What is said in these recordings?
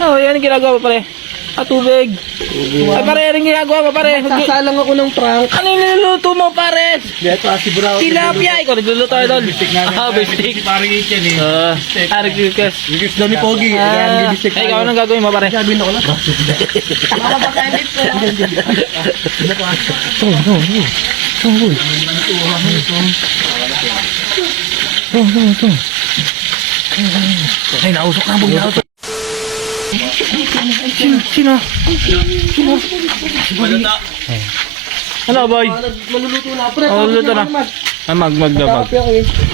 Oh, yan ang ginagawa mo pare. Tubig. Ay pare, yan ang ginagawa mo pare. Sasalang ako ng prank. Ano yung niluluto mo pare? Dito, si Brown. Tilapia. Ikaw nagluluto idol. Bistik. Parang yan eh. Arigas. Gusto daw ni Pogi. Ay, ikaw anong gagawin mo pare? Sabihin ako na. Ay, nausok na bugla ito. Sino? Ano boy? Maluluto na. Pre, Maluluto na. Ay, mag.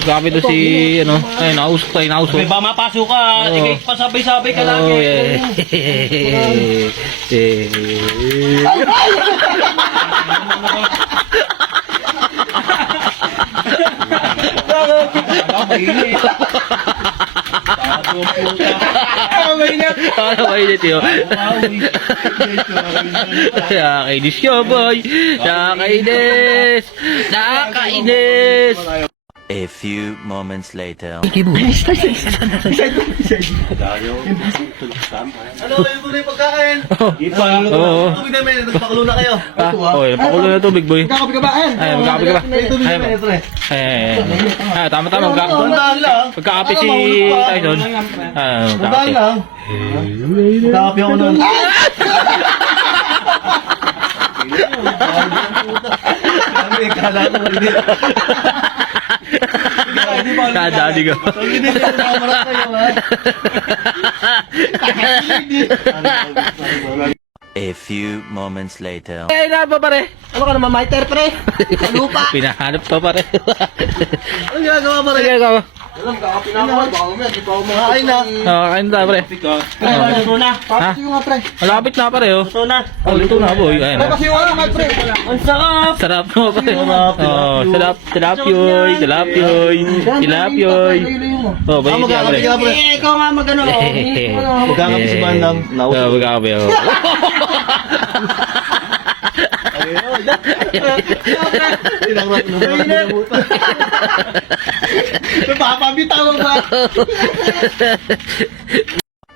Gabi to si, ano, ay, nausok tayo, nausok. May ba mapasok ka? Ikay pasabay-sabay ka lagi. Oh, yeah. Ano mainit yun? Nakakainis yun, boy. Nakakainis. A few moments later. Ano yung tunay pagkain? Oo. Tubig namin, nagpakulo na kayo. Pakulo na tubig, boy. Magkakapi ka ba? Ay, magkakapi ka ba? Tubig namin, pre. Tama. Tandaan lang. Magkakapi si Tyson. Tandaan Magkakapi. lang. Magkakapi ako nun. Kami, kala ko hindi. Kadali ko. Hindi ko nakamarap kayo, ha? A few moments later. Ay, na pa pare. Ano ka naman, Maiter, pre? Lupa. Pinahanap to pare. Anong ginagawa pa rin? Sige, ikaw. Alam, kakapi na ako. Baka mamaya, di pa ako Kain na. Kain tayo pare. Luto na. Papasyo nga, pre. Malapit na pare, oh. Luto na. Oh, luto na, boy. Ayan. Papasyo nga naman, pre. Ang sarap. Sarap mo pare. Oh, tilapioy. Oh, balik ka pare. Magkakapi ka, pre. Ikaw nga magano. Magkakapi si Bandang. Oh, magkakapi, oh. Tinangrap na ba? Napapabitaw ba?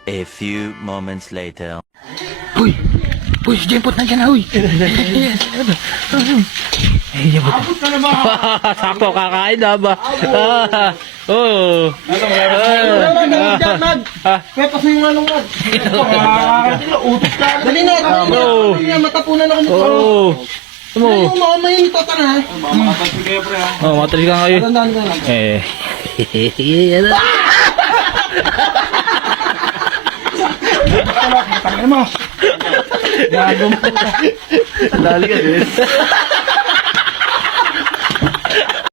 A few moments later. Uy, si Jempot nandiyan na, uy. Abot ka na ba? Sakto, kakain na ba? Oo. Kaya pasyo nga nung mag. Utos ka. Dali na. Oo. Matapunan ako nito. Oo. Ay, may totan ha. Oh, matris ka kayo. Tandaan ka lang. Tangin mo. Dali ka din.